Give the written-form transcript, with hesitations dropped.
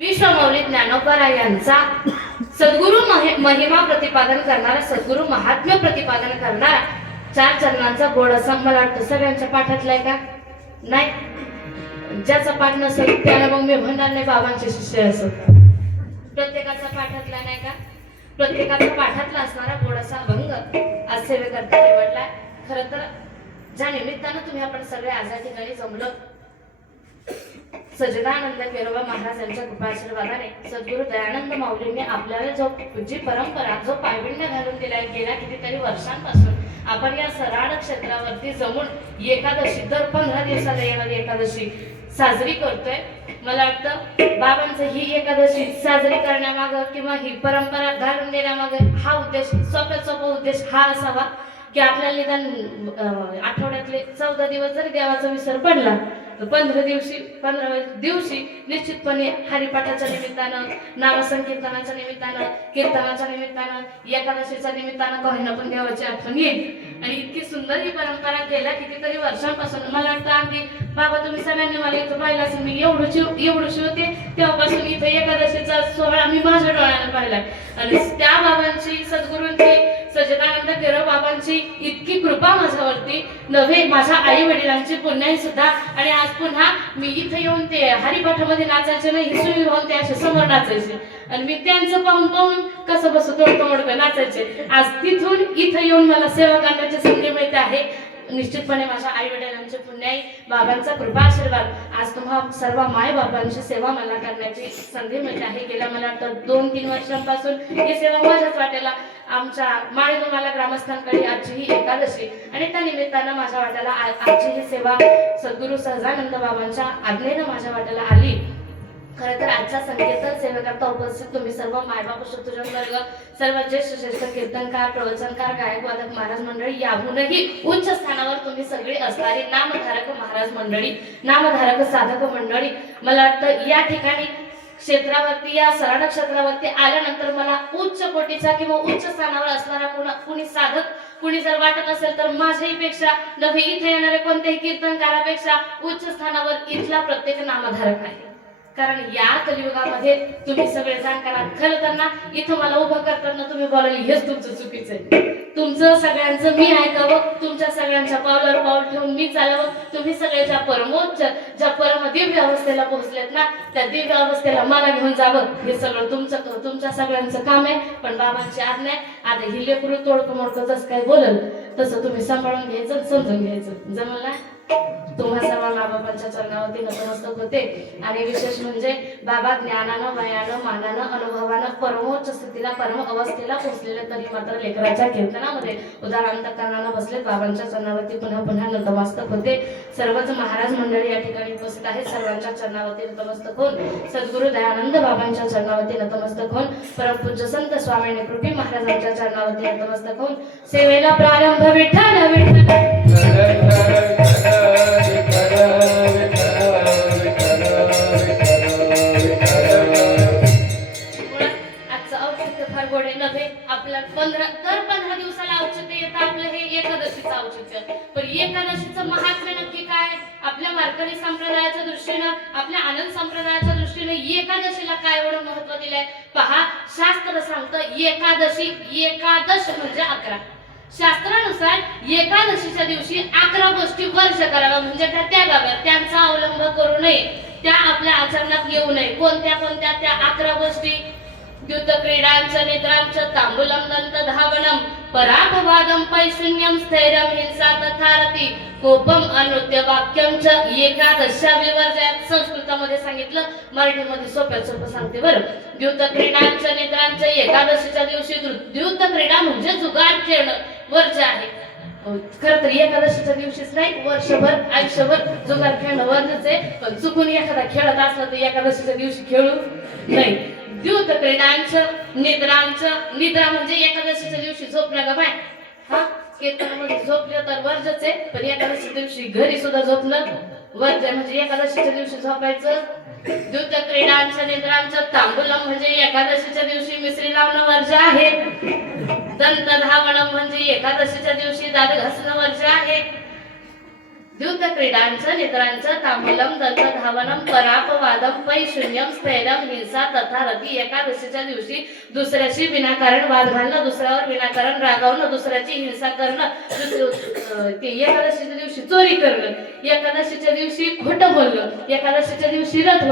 विश्वमौली ज्ञानोबा यांचा सद्गुरु महिमा प्रतिपादन करणारा, सद्गुरु महात्म्य प्रतिपादन करणारा 4 चरणांचा गोड असा मला वाटतं सगळ्यांच्या पाठातला आहे का? नाही. ज्याचा पाठ नसेल त्याला मग मी म्हणणार नाही बाबांचे शिष्य असो. प्रत्येकाचा पाठातला नाही का? प्रत्येकाचा पाठातला असणारा गोड असा अभंग आज सेवेकरता निवडलाय. खरं तर ज्या निमित्तानं तुम्ही आपण सगळे आज या ठिकाणी जमलो, सच्चिदानंद केरोबा महाराज यांच्या कृपाशीर्वादाने सद्गुरु दयानंद माऊलींनी आपल्याला जी परंपरा, जो पायविण्य घालून दिलाय गेल्या कितीतरी वर्षांपासून आपण या सराड क्षेत्रावरती जमून एकादशी, दर 15 दिवसाला येणारी एकादशी साजरी करतोय. मला वाटतं बाबांचं ही एकादशी साजरी करण्यामागं किंवा ही परंपरा घालून देण्यामागं हा उद्देश, सोप्यात सोपा उद्देश हा असावा की आपल्याला निदान आठवड्यातले 14 दिवस जरी देवाचा विसर पडला तर 15व्या दिवशी निश्चितपणे हरिपाठाच्या निमित्तानं, नामसंकीर्तनाच्या निमित्तानं, कीर्तनाच्या निमित्तानं, एकादशीच्या निमित्तानं कोणाला पण देवाची आठवण येईल. आणि इतकी सुंदर ही परंपरा गेल्या कितीतरी वर्षांपासून मला वाटतं अगदी बाबा तुम्ही सगळ्यांनी मला इथं पाहिलं असेल, मी एवढूशी होते तेव्हापासून इथं एकादशीचा सोहळा मी माझ्या डोळ्यानं पाहिलाय. आणि त्या बाबांची, सद्गुरूंची, सच्चिदानंद केरोबा बाबांची इतकी कृपा माझ्यावरती नव्हे, माझ्या आई वडिलांची पुण्याही सुद्धा. आणि आज पुन्हा मी इथं येऊन ते हरिपाठामध्ये नाचायचे नाही, हिसुमी भाऊन ते असे समोर नाचायचे आणि मी त्यांचं पाहून कसं बसू तोडकं नाचायचे. आज तिथून इथं येऊन मला सेवा करण्याची संधी मिळते आहे. निश्चितपणे माझ्या आई वडिलांचे पुण्याई, बाबांचा कृपा आशीर्वाद, आज तुम्हा सर्व माय बाबांची सेवा मला करण्याची संधी मिळते आहे. गेल्या मला वाटतं 2-3 वर्षांपासून ही सेवा माझ्याच वाट्याला, आमच्या माळेगावला ग्रामस्थांकडे आजची ही एकादशी आणि त्या निमित्तानं माझ्या वाट्याला आजची ही सेवा सद्गुरु सहजानंद बाबांच्या आज्ञेनं माझ्या वाट्याला आली. खरं तर आजच्या संकीर्तन सेवेकरता उपस्थित तुम्ही सर्व मायबाप, शत्रुजन वर्ग, सर्व ज्येष्ठ कीर्तनकार, प्रवचनकार, गायक, वादक महाराज मंडळी, याहूनही उच्च स्थानावर तुम्ही सगळी असणारी नामधारक महाराज मंडळी, नामधारक साधक मंडळी, मला वाटतं या ठिकाणी क्षेत्रावरती, या सराड क्षेत्रावरती आल्यानंतर मला उच्च कोटीचा किंवा उच्च स्थानावर असणारा कुणी साधक कुणी जर वाटत असेल तर माझ्याही पेक्षा नव्हे, इथे येणाऱ्या कोणत्याही कीर्तनकारापेक्षा उच्च स्थानावर इथला प्रत्येक नामधारक आहे. कारण या कलियुगामध्ये तुम्ही सगळे जाणकार खरं तर ना, इथं मला उभं करताना तुम्ही बोलायला हेच तुमचं चुकीचं आहे. तुमचं सगळ्यांचं मी ऐकावं, तुमच्या सगळ्यांच्या पावलावर पाऊल ठेवून मी चालावं. तुम्ही सगळे ज्या परमोच्च, ज्या परम दिव्य अवस्थेला पोहोचलेत ना, त्या दिव्य अवस्थेला मला घेऊन जावं, हे सगळं तुमच्या सगळ्यांचं काम आहे. पण बाबांची आज्ञा आहे, आता ही लेकरू तोडकं मोडकं जसं काय बोलल तसं तुम्ही सांभाळून घ्यायचं, समजून घ्यायचं. जमलं ना? तुम्हा सर्व बाबांच्या चरणावरती नतमस्तक होते. आणि विशेष म्हणजे बाबा ज्ञानानं, वयानं, मानानं, अनुभवानं परमोच्च स्थितीला, परम अवस्थेला पोहोचलेले, तरी मात्र लेकराच्या कीर्तनामध्ये उदाहरण बसले. बाबांच्या चरणावरती पुन्हा पुन्हा नतमस्तक होते. सर्वच महाराज मंडळी या ठिकाणी उपस्थित आहेत. सर्वांच्या चरणावरती नतमस्तक होऊन सद्गुरु दयानंद बाबांच्या चरणावरती नतमस्तक होऊन परमपूज्य संत स्वामी कृपी महाराजांच्या चरणावरती नतमस्तक होऊन सेवेला प्रारंभ. विठ्ठल विठ्ठल आपल्या 15 दिवसाला औचित्य येतं आपलं हे एकादशीचं औचित्य. पण एकादशीचं महात्म्य नक्की काय? आपल्या वारकरी संप्रदायाच्या दृष्टीनं, आपल्या आनंद संप्रदायाच्या दृष्टीनं एकादशीला काय एवढं महत्व दिलंय पहा. शास्त्र सांगतं एकादश म्हणजे 11. शास्त्रानुसार एकादशीच्या दिवशी 11 गोष्टी वर्ष कराव्या, म्हणजे त्या त्यागाव्यात, त्यांचा अवलंब करू नये, त्या आपल्या आचरणात येऊ नये. कोणत्या त्या 11 गोष्टी? युद्ध क्रीडांच, निद्रांच, तांबूलम, दंत धावनम, पराभवादम, पैशून्यम, स्थैर्यम, हिंसा तथारती, कोपम, अनृत्य वाक्यम च एकादशा विवर्जयात. संस्कृतामध्ये सांगितलं, मराठीमध्ये सोप्यात सोपं सांगते बरं. युद्ध क्रीडांच, निद्रांच, एकादशीच्या दिवशी युद्ध क्रीडा म्हणजे जुगार खेळणं वर्ज्य आहे. खरं तर एकादशीच्या दिवशीच नाही, वर्षभर आयुष्यभर जुगार खेळणं वर्जच आहे. पण चुकून एखादा खेळत असला तर एकादशीच्या दिवशी खेळू नाही. द्युत क्रीडांचं, निद्रांचं, निद्रा म्हणजे एकादशीच्या दिवशी झोपणं ग बाय. हा, कीर्तनामध्ये झोपलं तर वर्जच आहे, पण एकादशीच्या दिवशी घरी सुद्धा झोपलं वर्ज, म्हणजे एकादशीच्या दिवशी झोपायचं. द्युत क्रीडांचं, निद्रांचं, तांबूलम म्हणजे एकादशीच्या दिवशी मिसरी लावणं वर्ज आहे. दंत धावणं म्हणजे एकादशीच्या दिवशी दात घासणं वर्ज आहे. द्युत क्रीडांचं निद्रांचं तांबूलम दत्त धावनम परापवादम पै शून्यम स्थैर्यम हिंसा तथा रती. एकादशीच्या दिवशी दुसऱ्याशी विनाकारण वाद घालणं, दुसऱ्यावर विनाकारण रागावणं, दुसऱ्याची हिंसा करणं, एकादशीच्या दिवशी चोरी करणं, एकादशीच्या दिवशी खोटं बोलणं, एकादशीच्या दिवशी रथ